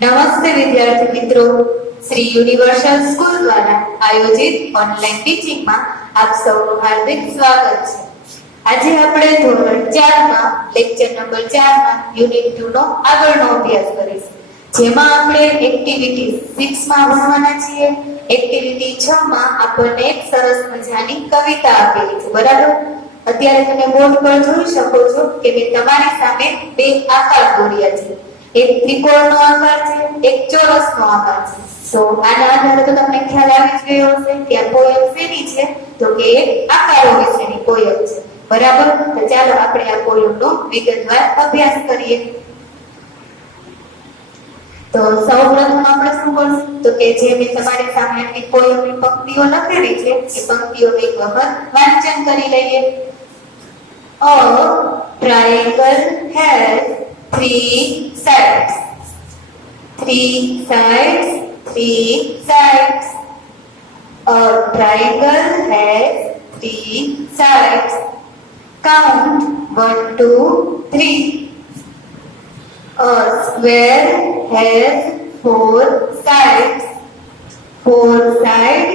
નમસ્તે વિદ્યાર્થી મિત્રો, શ્રી યુનિવર્સલ સ્કૂલ દ્વારા આયોજિત ઓનલાઈન ટીચિંગમાં આપ સૌનું હાર્દિક સ્વાગત છે. આજે આપણે ધોરણ 4 માં લેક્ચર નંબર 4 માં યુનિટ 2 નો આગળનો અભ્યાસ કરીશું. જેમાં આપણે એક્ટિવિટી 6 માં ભણવાના છીએ. એક્ટિવિટી 6 માં આપણને એક સરસ મજાની કવિતા આપેલી છે, બરાબર? અત્યારે તમે બોર્ડ પર જોઈ શકો છો કે મેં તમારી સામે બે આકાર દોર્યા છે. એક ત્રિકોણનો આકાર છે, એક ચોરસનો આકાર છે. તો આના આધારે તો તમને ખ્યાલ આવી જ ગયો હશે કે આ પોયમ શેની છે, તો કે એક આકારો વિશેની પોયમ છે, બરાબર? તો ચાલો આપણે આ પોયમનો વિગતવાર અભ્યાસ કરીએ. તો સૌપ્રથમ આપણે શું કરશું, તો કે જે મેં તમારી સામે આટલી પોયમની પંક્તિઓ લખેલી છે એ પંક્તિઓનું એક વખત વાંચન કરી લઈએ. A triangle has three sides. Three sides, three sides. A triangle has three sides. Count 1, 2, 3. A square has four sides. Four sides,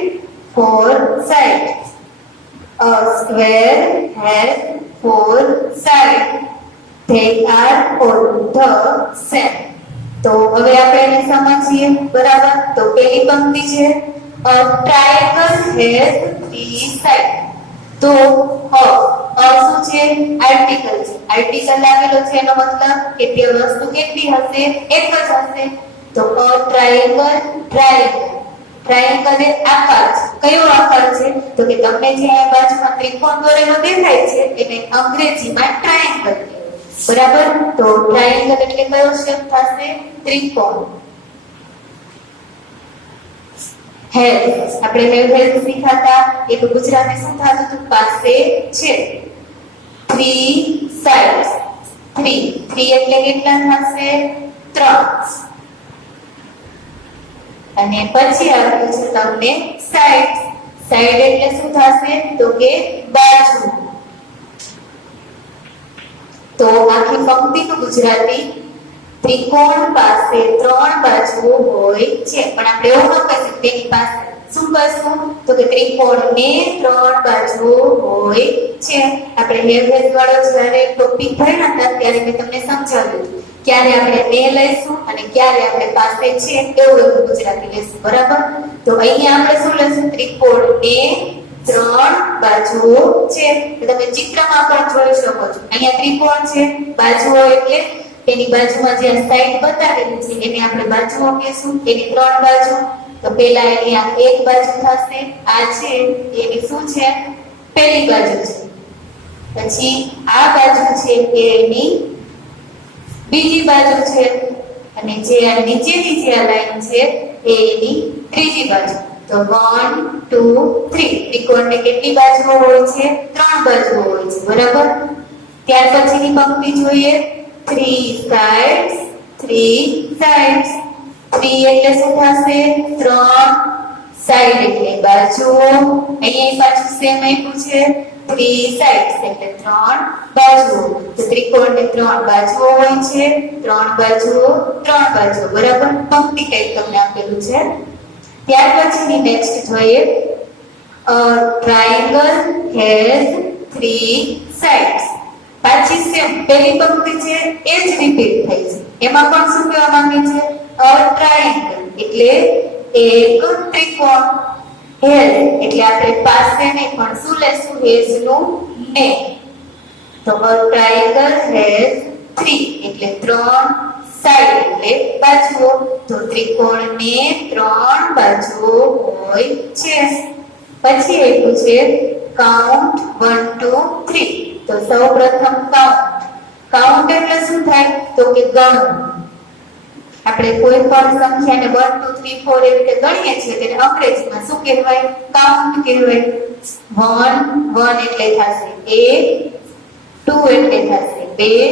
four sides. A square has four sides. They are all the same. તો હવે આપણે એને સમજીએ, બરાબર? તો પહેલી પંક્તિ છે a triangle has three sides. તો શું છે? આર્ટિકલ છે. આર્ટિકલ લાગેલો છે એનો મતલબ કે તે વસ્તુ કેટલી હશે? એક જ હશે. તો a triangle, ટ્રાયેંગલ એ આકાર છે. કયો આકાર છે? તો કે તમને જે આ બાજુમાં ત્રિકોણ દોરેલો દેખાય છે એને અંગ્રેજીમાં ટ્રાયેંગલ કહેવાય, બરાબર? તો ટ્રાયેંગલ એટલે કયો શેપ થશે? ત્રિકોણ. હેઝ, આપણે હેઝ શીખાતા એટલે ગુજરાતી શું થતું હતું? પાસે છે. થ્રી સાઇડ્સ, થ્રી એટલે કેટલા થશે? 3. અને પછી આપ્યું છે તમને સાઇડ. સાઇડ એટલે શું થશે? તો કે બાજુ. તો આખી પંક્તિનું ગુજરાતી ત્રિકોણ પાસે 3 બાજુઓ હોય છે. પણ આપણે એવું ન કહી શકીએ તેની પાસે. શું કહીશું? તો કે ત્રિકોણને 3 બાજુઓ હોય છે. આપણે હેઝ વાળો જ્યારે ટોપિક ભણ્યા હતા ત્યારે મેં તમને સમજાવ્યું ક્યારે આપણે ને લઈશું અને ક્યારે આપણે પાસે છે એવું ગુજરાતી લઈશું, બરાબર? તો અહીંયા આપણે શું લઈશું? ત્રિકોણને 3 બાજુઓ છે. તમે ચિત્રમાં પણ જોઈ શકો છો. અહીંયા ત્રિકોણ છે, બાજુઓ એટલે તેની બાજુમાં જે સાઈડ બતાવેલી છે એને આપણે બાજુઓ કહીશું. એની 3 બાજુ. તો પહેલા એની આ એક બાજુ થશે, આ છે એની શું છે? પહેલી બાજુ છે. પછી આ બાજુ છે એ એની બીજી બાજુ છે. અને જે આ નીચેની જે આ લાઈન છે એ એની ત્રીજી બાજુ. તો 1, 2, 3. ત્રિકોણને કેટલી બાજુઓ હોય છે? 3 બાજુઓ હોય છે, બરાબર? ત્યાર પછીની પંક્તિ જોઈએ. 3 sides, 3 sides. 3 એટલે શું થશે? 3. સાઈડ એટલે બાજુઓ. અહીંયા પાછું સેમ આપ્યું છે. 3 sides એટલે 3 બાજુઓ. તો ત્રિકોણને 3 બાજુઓ હોય છે. 3 બાજુઓ, 3 બાજુઓ, બરાબર? પંક્તિ કઈ તમને આપેલું છે. ત્યાર પછીની નેક્સ્ટ જોઈએ. A triangle has 3 sides. પાછી સેમ પહેલી પંક્તિ છે એ જ રિપીટ થઈ છે. એમાં પણ શું કહેવા માંગે છે? A triangle એટલે એક ત્રિકોણ. હેઝ એટલે આપણે પાસે નહીં પણ શું લેશું? હેઝ નું ને. તો a triangle has 3 એટલે 3 સાઈડ એટલે બાજુઓ. તો ત્રિકોણને 3 બાજુઓ હોય છે. પછી આપ્યું છે કાઉન્ટ 1, 2, 3. તો સૌપ્રથમ કાઉન્ટ એટલે શું થાય? તો કે ગણવું. આપણે કોઈ પણ સંખ્યાને 1, 2, 3, 4 એવી રીતે ગણીએ છીએ તેને અંગ્રેજીમાં શું કહેવાય? કાઉન્ટ કહેવાય. 1 એટલે થશે 1, 2 એટલે થશે 2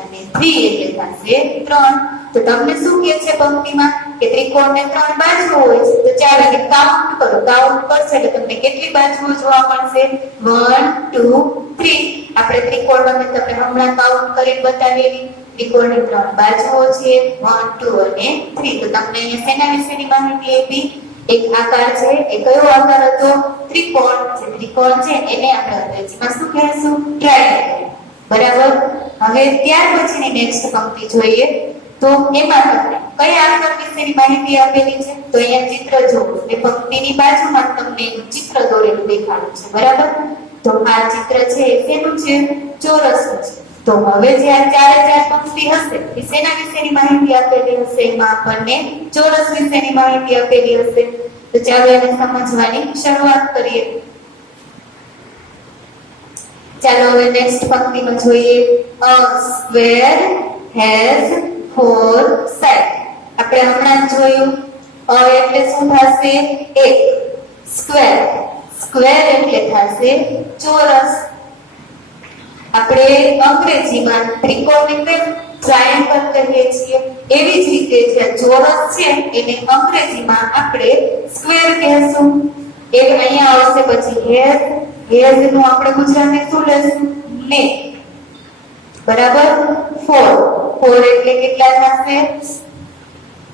અને 3 એટલે થશે 3. તો તમને શું કહે છે પંક્તિમાં? કે ત્રિકોણને 3 બાજુઓ હોય છે. તો ચાલો એને કાઉન્ટ કરો. કાઉન્ટ કરશો એટલે તમને કેટલી બાજુઓ જોવા મળશે? 1, 2, 3. આપણે ત્રિકોણમાં મેં તમને હમણાં કાઉન્ટ કરીને બતાવેલી. ત્રિકોણની 3 બાજુઓ છે 1 2 અને 3. તો તમને અહીંયા શેના વિશેની માહિતી આપી? એક આકાર છે, એ કયો આકાર હતો? ત્રિકોણ. જે ત્રિકોણ છે એને આપણે અંગ્રેજીમાં શું કહેશું? ટ્રાયેંગલ. બરાબર. હવે ત્યાર પછીની નેક્સ્ટ પંક્તિ જોઈએ તો એમાં તમને કયા આકાર વિશેની માહિતી આપેલી છે? તો અહીંયા ચિત્ર જુઓ. એ પંક્તિની બાજુમાં તમને ચિત્ર દોરેલું દેખાડું છે. બરાબર. તો આ ચિત્ર છે એ શેનું છે? ચોરસનું છે. તો હવે જે આ ચારે ચાર પંક્તિ હશે એ શેના વિશેની માહિતી આપેલી હશે? એમાં આપણને ચોરસ વિશેની માહિતી આપેલી હશે. તો ચાલો એને સમજવાની શરૂઆત કરીએ. ચાલો હવે નેક્સ્ટ પંક્તિમાં જોઈએ. A square has 4 sides. આપણે હમણાં જ જોયું. A એટલે શું થશે? એક. સ્ક્વેર. સ્ક્વેર એટલે થશે ચોરસ. આપણે અંગ્રેજીમાં ત્રિકોણને કેમ ટ્રાયેંગલ કહીએ છીએ, એવી જ રીતે જે ચોરસ છે એને અંગ્રેજીમાં આપણે સ્ક્વેર કહેશું. એક અહીંયા આવશે પછી હેઝ નું આપણે ગુજરાતી શું લેશું? ને. બરાબર. 4 એટલે કેટલા થશે?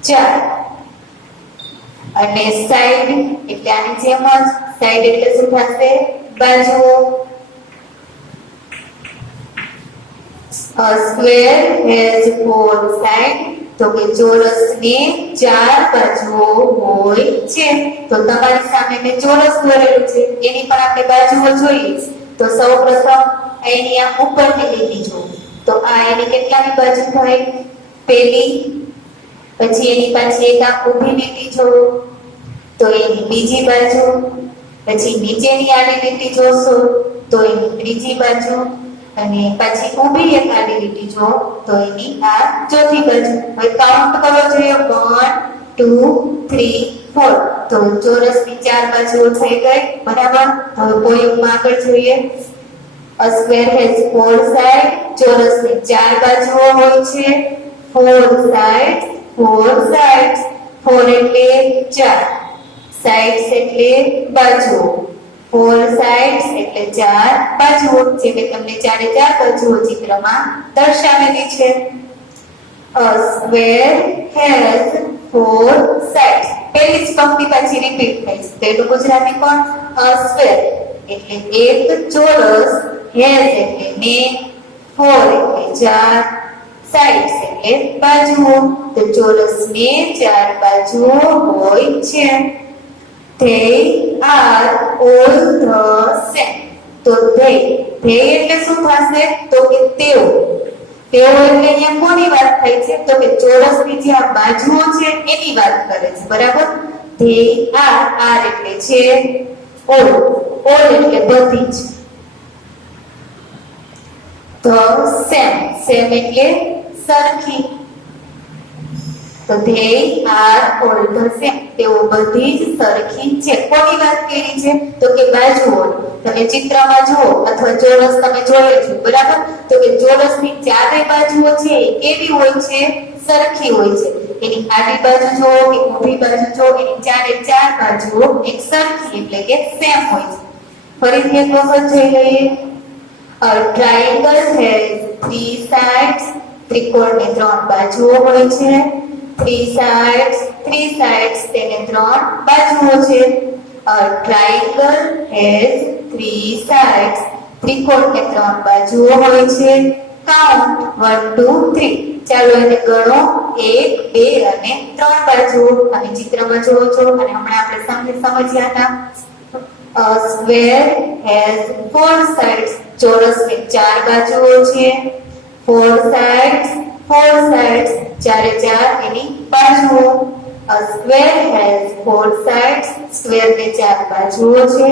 4. અને સાઈડ એટલે આની જેમ જ. સાઈડ એટલે શું થશે? બાજુઓ. A square has 4 sides. તો કે ચોરસને 4 બાજુઓ હોય છે. તો તમારી સામે મેં ચોરસ દોરેલું છે, એની પણ આપણે બાજુઓ જોઈએ. તો સૌપ્રથમ એની આ ઉપરની લીટી જો. તો આ એની કેટલામી બાજુ થાય? પહેલી. પછી એની પાછી એક આ ઊભી લીટી જો, તો એની બીજી બાજુ. પછી નીચેની આડી લીટી જોશો તો એની ત્રીજી બાજુ. અને પછી ઊભી એક આડી લીટી જો તો એની આ ચોથી બાજુ. હવે કાઉન્ટ કરો જોઈએ. 1 2 3 4. તો ચોરસની 4 બાજુઓ થઈ ગઈ. બરાબર. હવે પોયમમાં આગળ જોઈએ. A square has 4 sides. ચોરસની 4 બાજુઓ હોય છે. 4 sides. 4 એટલે 4. sides એટલે બાજુઓ. 4 sides એટલે 4 બાજુઓ. જે મેં તમને ચારે ચાર બાજુઓ ચિત્રમાં દર્શાવેલી છે. A square has 4 sides. પહેલી જ પંક્તિ પાછી રિપીટ થઈ છે. તો એનું ગુજરાતી પણ a square એટલે એક ચોરસ, has એટલે ને, 4 એટલે 4, sides એટલે બાજુઓ. તો ચોરસને 4 બાજુઓ હોય છે. They are all the same. તો they એટલે શું થશે? તો કે તેઓ. તેઓ એટલે અહીંયા કોની વાત થાય છે? તો કે ચોરસની જે આ બાજુઓ છે એની વાત કરે છે. બરાબર. they are એટલે છે all. all એટલે બધી જ. તો same એટલે સરખી. તો they are all the same. તેઓ બધી જ સરખી છે. કોની વાત કરી છે? તો કે બાજુઓ. તમે ચિત્રમાં જુઓ અથવા ચોરસ તમે જોયો છે. બરાબર. તો કે ચોરસની ચારે બાજુઓ છે એ કેવી હોય છે? સરખી હોય છે. એની આડી બાજુ જુઓ કે ઊભી બાજુ જુઓ, એની ચારે ચાર બાજુઓ એક સરખી એટલે કે સેમ હોય છે. ફરીથી એક વખત જોઈ લઈએ. A triangle has 3 sides. ત્રિકોણને 3 બાજુઓ હોય છે. 3 sides તેને 3 બાજુઓ છે. A triangle has 3 sides. ત્રિકોણને 3 બાજુઓ હોય છે. Count 1 2 3. ચાલો એને ગણો. 1 2 અને 3 બાજુઓ. તમે ચિત્રમાં જુઓ છો અને હમણાં આપણે સમજ્યા હતા. A square has 4 sides. ચોરસને 4 બાજુઓ છે. 4 sides. ચારે ચાર એની બાજુઓ. A square has 4 sides. સ્ક્વેરને 4 બાજુઓ છે.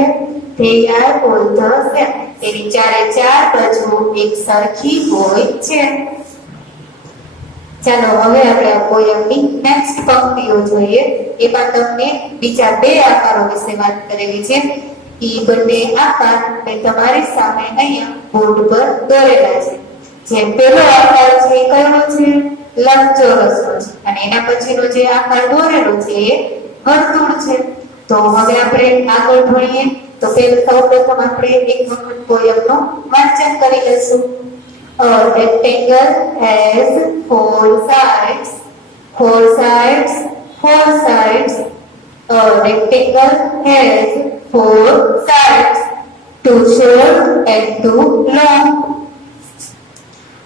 They are all the same. એની ચારે ચાર બાજુઓ એક સરખી હોય છે. ચાલો હવે આપણે આ પોયમની નેક્સ્ટ પંક્તિઓ જોઈએ. એમાં તમને બીજા બે આકારો વિશે વાત કરેલી છે. ઈ બંને આકાર મેં તમારી સામે અહીંયા બોર્ડ પર દોરેલા છે. જે પહેલો આકાર છે એ કયો છે? લંબચોરસનો છે. અને એના પછીનો જે આકાર દોરેલો છે એ વર્તુળ છે. તો હવે આપણે આગળ ભણીએ. તો સૌપ્રથમ આપણે એક વખત પોયમનું વાંચન કરી લઈશું. A rectangle has four sides. Four sides. Four sides. A rectangle has four sides. Two short and two long.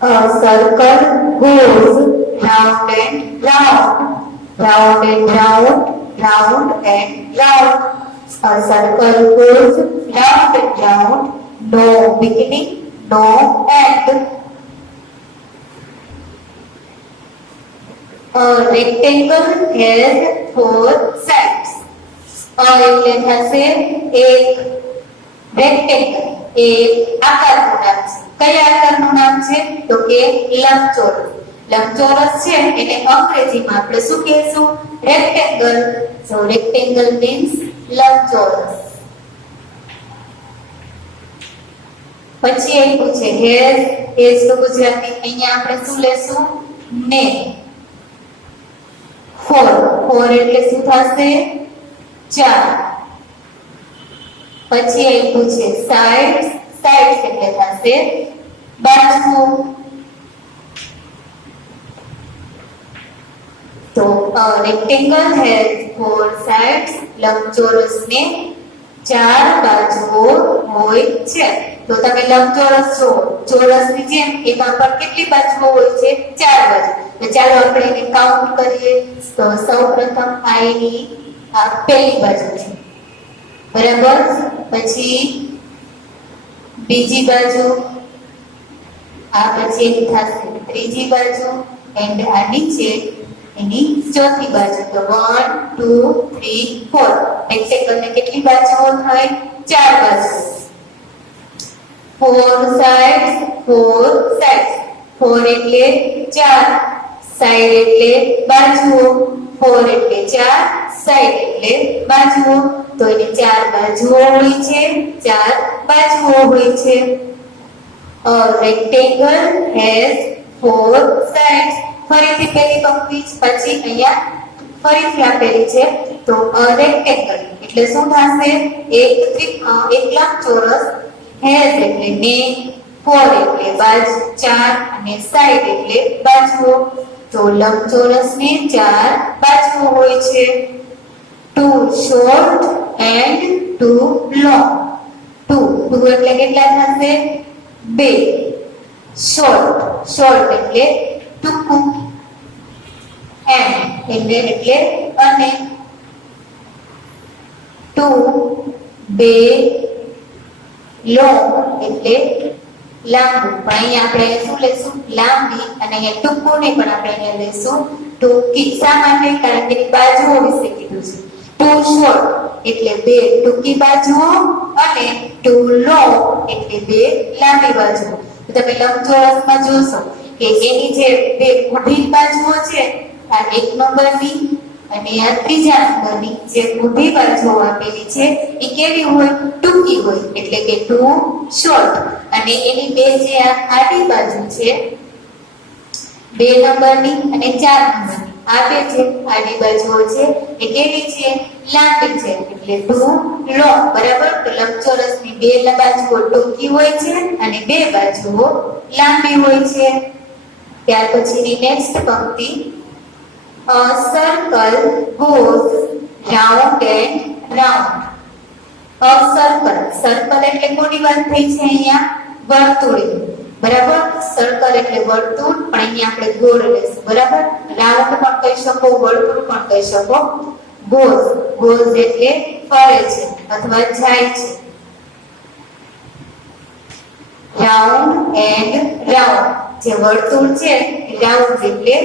A circle goes round and round. Round and round. Round and round. A circle goes round and round. No beginning, no end. A rectangle has four sides. એટલે થશે એક rectangle, એક આકારનું નામ છે. કયા આકારનું નામ છે? તો કે લંબચોરસ. લંબચોરસ છે એને અંગ્રેજીમાં આપણે શું કહેશું? રેક્ટેંગલ. સો રેક્ટેંગલ મીન્સ લંબચોરસ. પછી આપ્યું છે હેઝ. હેઝ તો ગુજરાતી, અહીંયા આપણે શું લેશું? ને. ફોર. ફોર એટલે શું થશે? ચાર. પછી આપ્યું છે સાઇડ્સ. સાઇડ્સ એટલે થશે બાજુ. તો રેક્ટેંગલ હેઝ ફોર સાઇડ્સ. લંબચોરસ ને ચાર બાજુઓ હોય છે. તો તમે લંબચોરસ છો, ચોરસની જેમ એમાં પણ કેટલી બાજુઓ હોય છે? ચાર બાજુ. તો ચાલો આપણે એને કાઉન્ટ કરીએ. તો સૌપ્રથમ આ એની આ પહેલી બાજુ છે, બરાબર. પછી બીજી બાજુ, આ પછી એની થશે ત્રીજી બાજુ, એન્ડ આ નીચે એની ચોથી બાજુ. તો 1 2 3 4. રેક્ટેંગલને કેટલી બાજુઓ થાય? ચાર બાજુ. Four sides. Four sides. Four એટલે ચાર, સાઇડ એટલે બાજુઓ. ફોર એટલે ચાર, સાઇડ એટલે બાજુઓ. તો એને ચાર બાજુઓ હોય છે, ચાર બાજુઓ હોય છે. A rectangle has four sides. ફરીથી પહેલી પંક્તિ, પછી અહીંયા ફરીથી આપેલી છે. તો a rectangle એટલે શું થશે? એક લંબચોરસ. has એટલે ને, four એટલે બાજુ, ચાર, અને side એટલે બાજુઓ. તો લંબચોરસને ચાર બાજુઓ હોય છે. two short and two long. two એટલે કેટલા થશે? બે. short એટલે ટૂંકું. and એટલે અને. two બે. long એટલે લાંબુ. પણ અહીંયા આપણે શું લેશું? લાંબી. અને અહીંયા ટૂંકું નહીં, પણ આપણે અહીંયા લેશું ટૂંકી. શા માટે? કારણ કે એની બાજુઓ વિશે કીધું છે. two short એટલે બે ટૂંકી બાજુઓ, અને two long એટલે બે લાંબી બાજુઓ. તો તમે લંબચોરસમાં જોશો કે એની જે બે ઊભી બાજુઓ છે, આ એક નંબરની અને આ ત્રીજા નંબરની જે ઊભી બાજુઓ આપેલી છે એ કેવી હોય? ટૂંકી હોય. એટલે કે two short. અને એની બે જે આ આડી બાજુ છે, બે નંબરની અને ચાર નંબરની, આ બે જે આડી બાજુઓ છે એ કેવી છે? લાંબી છે. એટલે two long. બરાબર. તો લંબચોરસની બે બાજુઓ ટૂંકી હોય છે અને બે બાજુઓ લાંબી હોય છે. ત્યાર પછીની નેક્સ્ટ પંક્તિ, a circle goes round and round. a circle. circle એટલે કોની વાત થઈ છે? અહીંયા વર્તુળ. બરાબર. સર્કલ એટલે વર્તુળ, પણ અહીંયા આપણે ગોળ લેશું. બરાબર. રાઉન્ડ પણ કહી શકો, વર્તુળ પણ કહી શકો. goes. goes એટલે ફરે છે અથવા જાય છે. round and round. જે વર્તુળ છે રાઉન્ડ એટલે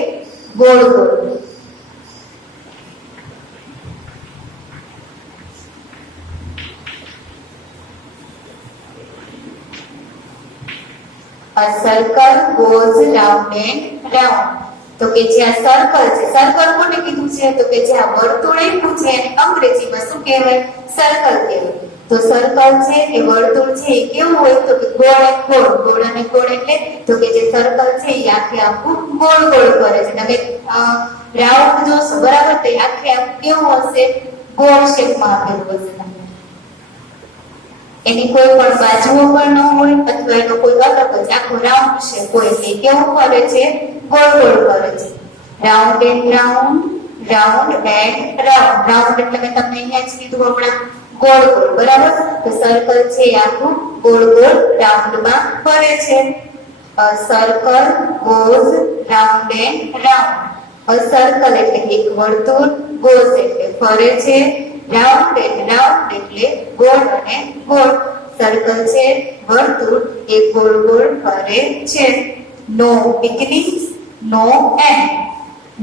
ગોળ ગોળ. A circle goes round and round. તો કે જે આ સર્કલ છે, સર્કલ કોને કીધું છે? તો કે જે આ વર્તુળ આપ્યું છે એને અંગ્રેજીમાં શું કહેવાય? સર્કલ કહેવાય. તો સર્કલ છે એ વર્તુળ છે એ કેવું હોય? તો કે ગોળ અને ગોળ. ગોળ અને ગોળ એટલે તો કે જે સર્કલ છે એ આખે આખું ગોળ ગોળ ફરે છે. તમે રાઉન્ડ જોશો, બરાબર, તો આખે આખું કેવું હશે? ગોળ શેપમાં આપેલું હશે. એની કોઈ પણ બાજુઓ પણ ન હોય અથવા એનો કોઈ અલગ જ આખો રાઉન્ડ છે કોઈ એ કેવું ફરે છે? ગોળ ગોળ ફરે છે. Round and round, round and round. Round એટલે મેં તમને અહીંયા જ કીધું હમણાં ગોળ ગોળ, બરાબર? તો સર્કલ છે એ આખું ગોળ ગોળ રાઉન્ડમાં ફરે છે. A circle goes round and round. A circle એટલે એક વર્તુળ, goes એટલે ફરે છે, round and round એટલે ગોળ અને ગોળ. સર્કલ છે વર્તુળ એ ગોળ ગોળ ફરે છે. No beginning, no end.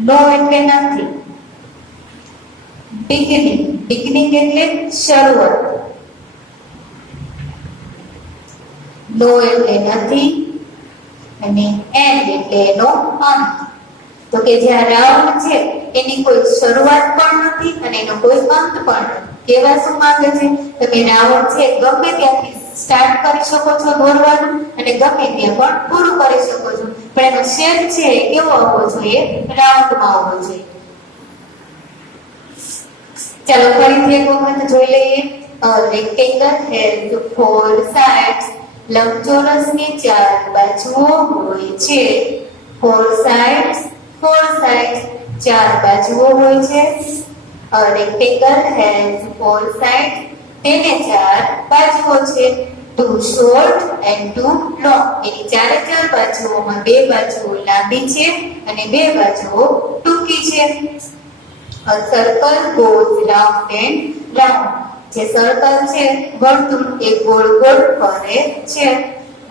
No એટલે નથી. beginning, beginning એટલે શરૂઆત. No એટલે નથી અને એન્ડ એટલે એનો અંત. તો કે જે આ રાઉન્ડ છે એની કોઈ શરૂઆત પણ નથી અને એનો કોઈ અંત પણ નથી. કેવા શું માંગે છે? તમે રાઉન્ડ છે ગમે ત્યાંથી સ્ટાર્ટ કરી શકો છો દોરવાનું અને ગમે ત્યાં પણ પૂરું કરી શકો છો, પણ એનો શેપ છે કેવો આવવો જોઈએ? રાઉન્ડમાં આવવો જોઈએ. ચાલો ફરીથી એક વખત જોઈ લઈએ. Rectangle has 4 sides. લંબચોરસની 4 બાજુઓ હોય છે. 4 sides, 4 બાજુઓ હોય છે. A rectangle has 4 sides. તેને 4 બાજુઓ છે. 2 short and 2 long. એની 4 બાજુઓમાં 2 બાજુઓ લાંબી છે અને 2 બાજુઓ ટૂંકી છે. A circle goes round and round. જે સર્કલ છે વર્તુળ એ ગોળ ગોળ ફરે છે.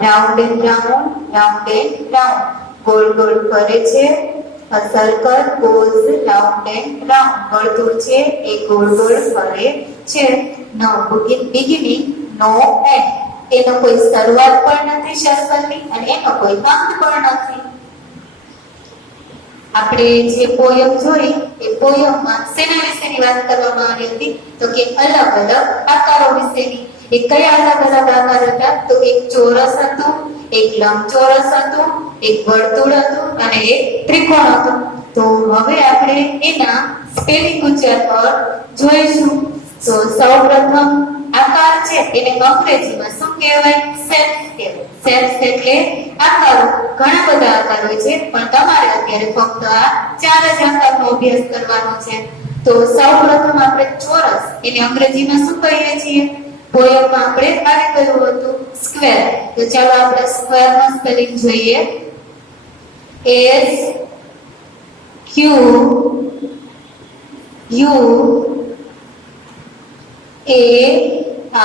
Round and round, round and round, ગોળ ગોળ ફરે છે. A circle goes round and round. વર્તુળ છે એ ગોળ ગોળ ફરે છે. No beginning, no end. એનો કોઈ શરૂઆત પણ નથી સર્કલની અને એનો કોઈ અંત પણ નથી. આપણે જે પોયમ જોઈ એ પોયમમાં શેના વિશેની વાત કરવામાં આવી હતી? તો કે અલગ અલગ આકારો વિશેની. એ કયા અલગ અલગ આકાર હતા? તો એક ચોરસ હતું, એક લંબચોરસ હતું, એક વર્તુળ હતું અને એક ત્રિકોણ હતું. તો હવે આપણે એના સ્પેલિંગ ઉચ્ચાર પર જોઈશું. તો સૌપ્રથમ આકાર છે એને અંગ્રેજીમાં શું કહેવાય? શેપ્સ કહેવાય. શેપ્સ એટલે આકારો. ઘણા બધા આકાર હોય છે પણ તમારે અત્યારે ફક્ત આ 4 જ આકારનો અભ્યાસ કરવાનો છે. તો સૌપ્રથમ આપણે ચોરસ એને અંગ્રેજીમાં શું કહીએ છીએ? પોયમમાં આપણે આવી કહ્યું હતું સ્ક્વેર. તો ચાલો આપણે સ્ક્વેર નો સ્પેલિંગ જોઈએ. S Q U A R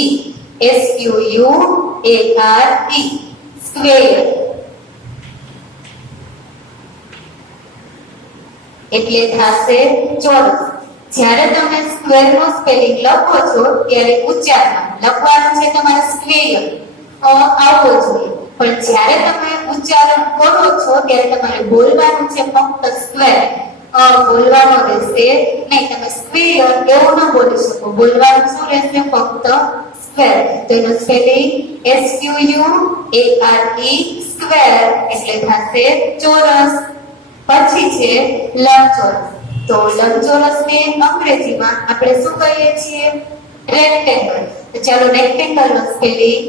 E. SQUARE. Square એટલે થશે ચોરસ. જ્યારે તમે સ્ક્વેર નો સ્પેલિંગ લખો છો ત્યારે ઉચ્ચારમાં લખવાનું છે તમારે સ્ક્વેર આવવો જોઈએ, પણ જ્યારે તમે ઉચ્ચારણ કરો છો ત્યારે તમારે બોલવાનું છે ફક્ત સ્ક્વેર. બોલવાનો રહેશે નહીં. તમે સ્ક્વેર એવું ન બોલી શકો. બોલવાનું શું રહેશે? ફક્ત સ્ક્વેર. તો એનો સ્પેલિંગ SQUARE સ્ક્વેર એટલે થશે ચોરસ. પછી છે લંબચોરસ. તો લંબચોરસને અંગ્રેજીમાં આપણે શું કહીએ છીએ? રેક્ટેંગલ. તો ચાલો રેક્ટેંગલ નો સ્પેલિંગ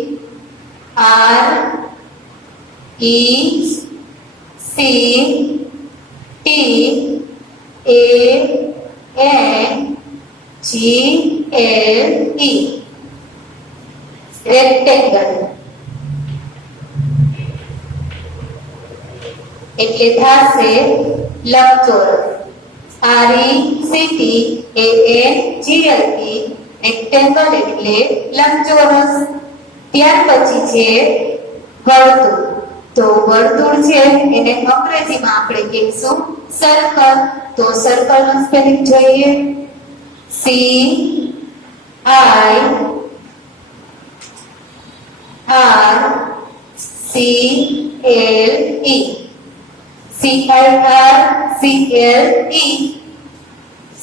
RECTANGLE. રેક્ટેંગલ એટલે થશે લંબચોરસ. RECTANGLE રેક્ટેંગલ એટલે લંબચોરસ. ત્યાર પછી છે વર્તુળ. તો વર્તુળ છે એને અંગ્રેજીમાં આપણે કહીશું સર્કલ. તો સર્કલ નો સ્પેલિંગ જોઈએ. CIRCLE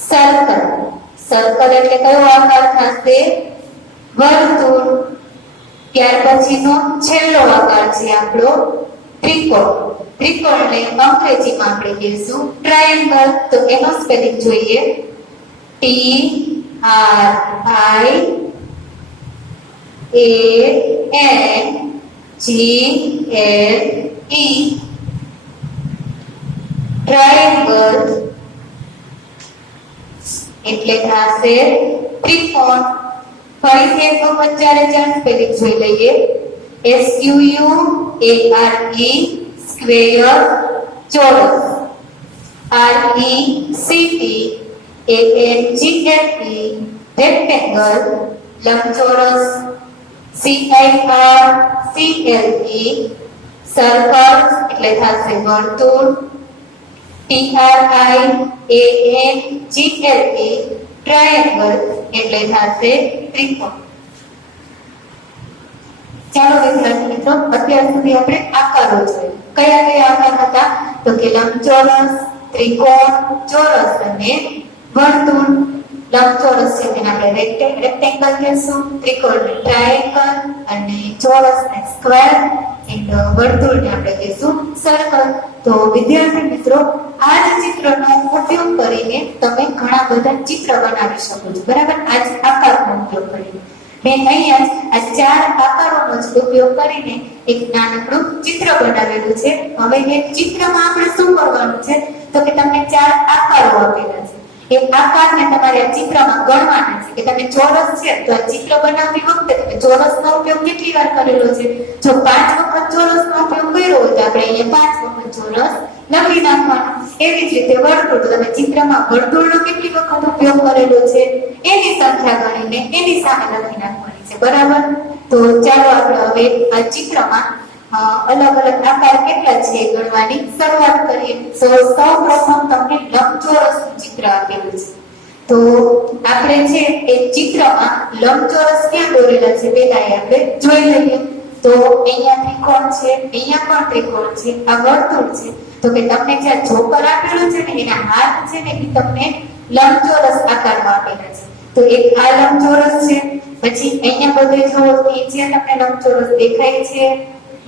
circle. સર્કલ એટલે કયો આકાર થશે? વર્તુળ. ત્યાર પછીનો છેલ્લો આકાર છે આપણો ત્રિકોણ. ત્રિકોણને અંગ્રેજીમાં આપણે કહીશું ટ્રાયેંગલ. તો એનો સ્પેલિંગ જોઈએ. TRIANGLE. ટ્રાયેંગલ એટલે થશે ત્રિકોણ. ફરીથી એક વખત ચાર સ્પેલિંગ જોઈ લઈએ. SQUARE સ્ક્વેર ચોરસ, RECTANGLE રેક્ટેંગલ લંબચોરસ, CIRCLE સર્કલ એટલે થશે વર્તુળ, TRIANGLE ટ્રાયેંગલ એટલે થશે ત્રિકોણ. ચાલો વિદ્યાર્થી મિત્રો, અત્યાર સુધી આપણે આકારો જોયા. કયા કયા આકાર હતા? તો કે લંબચોરસ, ત્રિકોણ, ચોરસ અને વર્તુળ. લંબચોરસ છે તેને આપણે રેક્ટેંગલ કહેશું, ત્રિકોણને ટ્રાયેંગલ અને ચોરસને સ્ક્વેર એન્ડ વર્તુળને આપણે કહેશું સર્કલ. તો વિદ્યાર્થી મિત્રો, આ જ ચિત્રનો ઉપયોગ કરીને તમે ઘણા બધા ચિત્ર બનાવી શકો છો, બરાબર? આ જ આકારનો ઉપયોગ કરીને મેં અહીંયા આ ચાર આકારોનો જ ઉપયોગ કરીને એક નાનકડું ચિત્ર બનાવેલું છે. હવે એ ચિત્રમાં આપણે શું કરવાનું છે? તો કે તમને ચાર આકારો આપેલા છે. એ આકારને તમારે આ ચિત્રમાં ગણવાના છે કે તમે ચોરસ છે તો આ ચિત્ર બનાવતી વખતે તમે ચોરસનો ઉપયોગ કેટલી વાર કરેલો છે? જો 5 વખત ચોરસનો ઉપયોગ કર્યો હોય તો આપણે અહીંયા 5 વખત ચોરસ લખી નાખવાનો. એવી જ રીતે વર્તુળ, તો તમે ચિત્રમાં વર્તુળનો કેટલી વખત ઉપયોગ કરેલો છે એની સંખ્યા ગણીને એની સામે લખી નાખવાની છે, બરાબર? તો ચાલો આપણે હવે આ ચિત્રમાં અલગ અલગ આકાર કેટલા છે એ ગણવાની શરૂઆત કરીએ. તો સૌપ્રથમ તમને લંબચોરસનું ચિત્ર આપેલું છે. તો આપણે છે એ ચિત્રમાં લંબચોરસ ક્યાં દોરેલા છે પહેલા આપણે જોઈ લઈએ. તો અહીંયા ત્રિકોણ છે, અહીંયા પણ ત્રિકોણ છે, આ વર્તુળ છે. તો કે તમને જે જોકર આપેલું છે ને એના હાથ છે ને એ તમને લંબચોરસ આકારમાં આપેલા છે. તો એક આ લંબચોરસ છે, પછી અહીંયા બધે જો નીચે તમને લંબચોરસ દેખાય છે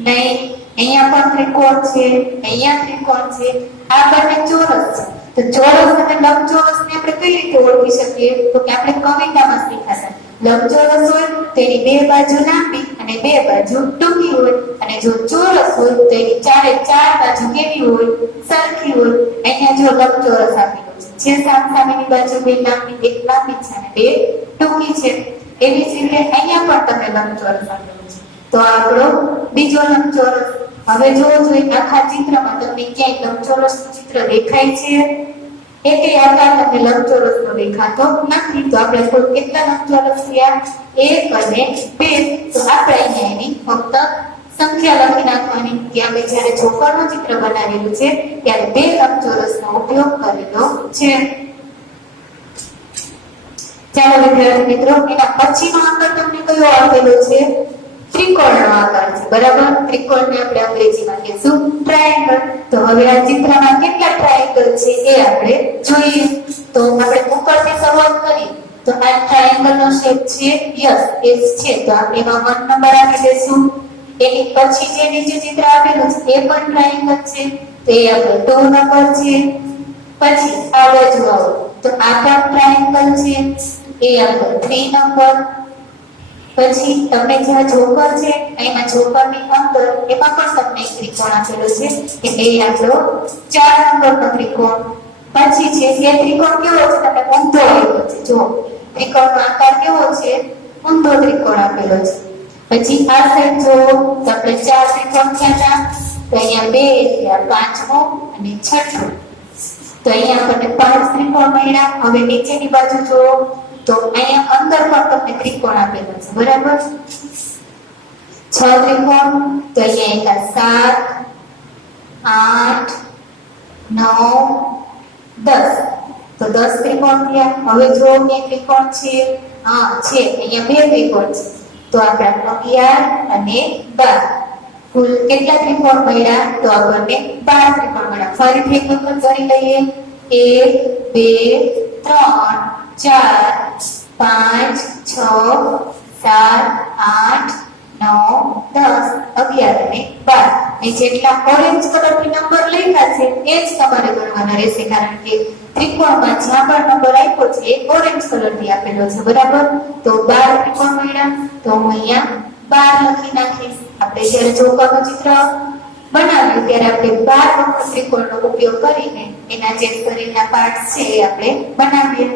નહીં, અહીંયા પણ ત્રિકોણ છે, અહીંયા ત્રિકોણ છે, આ બંને ચોરસ છે. તો ચોરસ અને લંબચોરસને આપણે કઈ રીતે ઓળખી શકીએ? તો કે આપણે કવિતામાં શીખ્યા હતા. લંબચોરસ હોય તો એની બે બાજુ લાંબી અને બે બાજુ ટૂંકી હોય, અને જો ચોરસ હોય તો એની ચારે ચાર બાજુ કેવી હોય? સરખી હોય. અહીંયા જો લંબચોરસ આપેલું છે, જે સામેની બાજુ બે લાંબી, એક લાંબી છે અને બે ટૂંકી છે. એવી જ રીતે અહીંયા પણ તમને લંબચોરસ આપેલું છે. તો આપણો બીજો લંબચોરસ. હવે જો આખા ચિત્રમાં તમને ક્યાંય લંબચોરસનું ચિત્ર દેખાય છે? એકેય આકાર તમને લંબચોરસનો દેખાતો નથી. તો આપણે કુલ કેટલા લંબચોરસ થયા? 1 અને 2. તો આપણે અહીંયા એની ફક્ત સંખ્યા લખી નાખવાની કે આપણે જ્યારે જોકરનું ચિત્ર બનાવેલું છે ત્યારે 2 લંબચોરસનો ઉપયોગ કરેલો છે. ચાલો વિદ્યાર્થી મિત્રો, એના પછીનો આકાર તમને કયો આપેલો છે? ત્રિકોણનો આકાર છે, બરાબર? ત્રિકોણને આપણે અંગ્રેજીમાં કહીશું ટ્રાયેંગલ. તો હવે આ ચિત્રમાં કેટલા ટ્રાયેંગલ છે એ આપણે જોઈએ. તો આપણે ઉપરથી શરૂઆત કરીએ તો આ ટ્રાયેંગલનો શેપ છે યસ એસ છે, તો આપણે એમાં 1 નંબર આપી દઈશું. એની પછી જે નીચે ચિત્ર આપેલું છે એ પણ ટ્રાયેંગલ છે, તો એ આપણે 2 નંબર છે. પછી આ બાજુ આવો તો આ પણ ટ્રાયેંગલ છે, એ આપણે 3 નંબર. પછી તમને જે જોકર છે એમાં જોકરની અંદર એમાં પણ તમને એક ત્રિકોણ આપેલો છે એટલે એ આપણો 4 નંબરનો ત્રિકોણ. પછી છે એ ત્રિકોણ કેવો છે? તમને ઊંધો આપ્યો છે. જો ત્રિકોણનો આકાર કેવો છે? ઊંધો ત્રિકોણ આપેલો છે. પછી આ સાઈડ જો તો આપણે 4 ત્રિકોણ થયા હતા, તો અહીંયા 2 એટલે 5મો અને 6મો. તો અહીંયા આપણને 5 ત્રિકોણ મળ્યા. હવે નીચેની બાજુ જો તો અહીંયા અંદર પણ તમને ત્રિકોણ આપેલા છે, બરાબર? 6 ત્રિકોણ. તો અહીંયા 7 8 9 10. તો 10 ત્રિકોણ થયા. હવે જો કે ત્રિકોણ છે, હા છે, અહીંયા 2 ત્રિકોણ છે. તો આપણે 11 અને 12 કુલ કેટલા ત્રિકોણ મળ્યા? તો આપણને 12 ત્રિકોણ મળ્યા. ફરીથી એક વખત કરી લઈએ. 1 2 3 4 5 6 7 8 9 10. 9, 10, 11 અને 12. એ જેટલા ઓરેન્જ કલરથી નંબર લખ્યા છે એ જ તમારે ગણવાના રહેશે, કારણ કે ત્રિકોણમાં જ્યાં પણ નંબર આપ્યો છે એ ઓરેન્જ કલરથી આપેલો છે, બરાબર? તો 12 ત્રિકોણ મળ્યા, તો હું અહીંયા 12 લખી નાખીશ. આપણે જ્યારે ચોકાનું ચિત્ર બનાવ્યું ત્યારે આપણે 12 વખત ત્રિકોણનો ઉપયોગ કરીને એના જે શરીરના પાર્ટ છે એ આપણે બનાવીએ.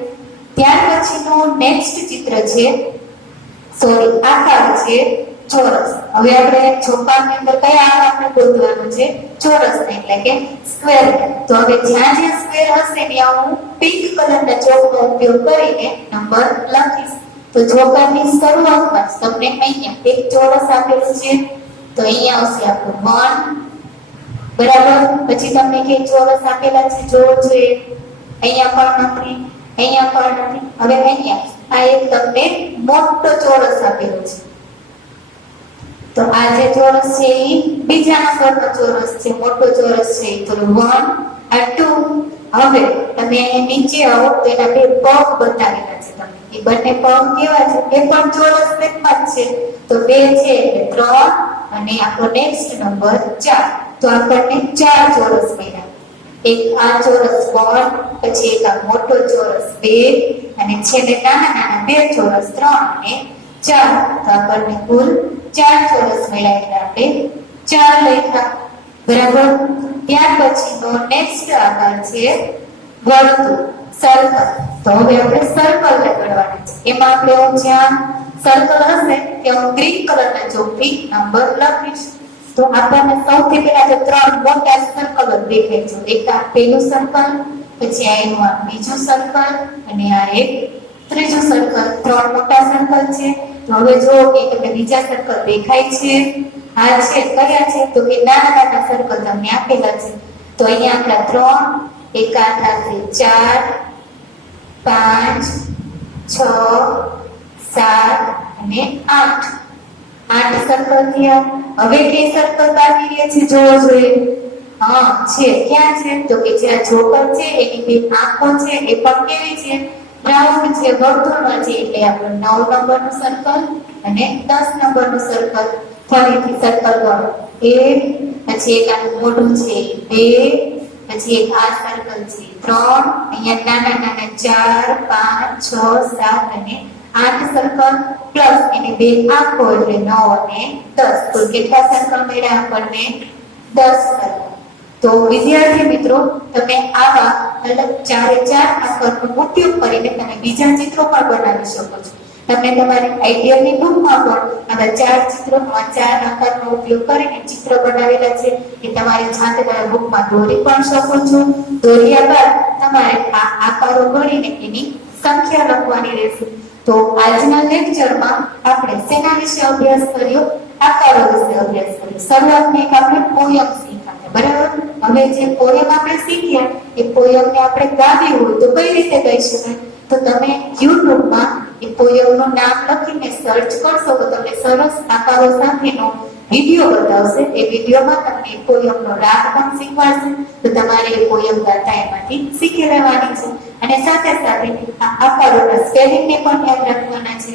ત્યાર પછીનું નેક્સ્ટ ચિત્ર છે, સોરી આકાર છે ચોરસ. હવે આપણે ચોપાની અંદર કયા આકારને ગોતવાનું છે? ચોરસ, એટલે કે સ્ક્વેર. તો હવે જ્યાં જ્યાં સ્ક્વેર હશે ત્યાં હું પિંક કલરના ચોકનો ઉપયોગ કરીને નંબર લખીશ. તો ચોકાની શરૂઆતમાં તમને અહીંયા એક ચોરસ આપેલું છે, તો અહીંયા આવશે આપણું 1, બરાબર? પછી તમને કે ચોરસ આપેલા છે જોવો જોઈએ, અહીંયા પણ નથી, અહીંયા પણ નથી. હવે અહીંયા આ એક તમને મોટો ચોરસ આપેલો છે, તો આ જે ચોરસ છે એ બીજા નંબરનો ચોરસ છે, મોટો ચોરસ છે, તો 1 આ 2. હવે તમે નીચે આવો તો એના બે પગ બતાવેલા છે, તમને એ બંને પગ કેવા છે? એ પણ ચોરસ શેપમાં જ છે, તો 2 છે એટલે 3 અને આપણો નેક્સ્ટ નંબર 4. તો આપણને 4 ચોરસ મળ્યા. એક આ ચોરસ 1, પછી એક આ મોટો ચોરસ 2 અને છેલ્લે નાના નાના બે ચોરસ 3 અને 4. તો આપણને કુલ 4 ચોરસ મળ્યા, એટલે આપણે 4 લખ્યા, બરાબર? ત્યાર પછીનો નેક્સ્ટ આકાર છે વર્તુળ, સર્કલ. તો હવે આપણે સર્કલને ગણવાના છે. એમાં આપણે જ્યાં સર્કલ હશે ત્યાં હું ગ્રીન કલરના ચોકથી નંબર લખીશ. તો આપણને સૌથી પહેલા તો 3 મોટા સર્કલ દેખાય છે. એક આ પહેલું સર્કલ, પછી આ એનું આ બીજું સર્કલ અને આ એક ત્રીજું સર્કલ. 3 મોટા સર્કલ છે. તો હવે જો કે તમને બીજા સર્કલ દેખાય છે? હા છે. કયા છે? તો કે નાના નાના સર્કલ તમને આપેલા છે. તો અહીંયા આપણા 3, એક આ થશે 4, 5, 6, 7 અને 8. 8 સર્કલ થયા. હવે કે સર્કલ બાકી રહ્યા છે જોવો જોઈએ. હા છે, ક્યાં છે? તો કે જે આ જોકર છે એની બે આંખો છે એ પણ કેવી છે? રાઉન્ડ છે, વર્તુળમાં છે. એટલે આપણું 9 નંબરનું સર્કલ અને 10 નંબરનું સર્કલ. ફરીથી સર્કલ ગણો. 1, પછી એક આનું મોઢું છે 2, પછી એક આ સર્કલ છે 3, અહીંયા નાના નાના 4, 5, 6, 7 અને 8 સર્કલ પ્લસ એની બે આંખો એટલે 9 અને 10. તો કેટલા સર્કલ મળ્યા આપણને? 10 સર્કલ. તો વિદ્યાર્થી મિત્રો, તમે આવા અલગ 4 આકારનો ઉપયોગ કરીને તમે બીજા ચિત્રો પણ બનાવી શકો છો. તમે તમારી આઈડિયાની બુકમાં પણ આવા 4 ચિત્રોમાં 4 આકારનો ઉપયોગ કરીને ચિત્ર બનાવેલા છે એ તમારી જાતે તમારી બુકમાં દોરી પણ શકો છો. દોર્યા બાદ તમારે આ આકારો ગણીને એની સંખ્યા લખવાની રહેશે. તો આજના લેક્ચરમાં આપણે શેના વિશે અભ્યાસ કર્યો? આકારો વિશે અભ્યાસ કર્યો. શરૂઆતમાં એક આપણે પોયમ શીખ્યા, બરાબર? હવે જે પોયમ આપણે શીખ્યા એ પોયમને આપણે ગાવી હોય તો કઈ રીતે ગાઈ શકાય? તો તમે યુટ્યુબમાં એ પોયમનું નામ લખીને સર્ચ કરશો તો તમને સરસ આકારો સાથેનો વિડિયો બતાવશે. એ વિડિયોમાં તમને પોયમનો રાગ પણ શીખવાડશે, તો તમારે એ પોયમ ગાતા એમાંથી શીખી લેવાની છે. અને સાથે સાથે આ આકારોના સ્પેલિંગને પણ યાદ રાખવાના છે.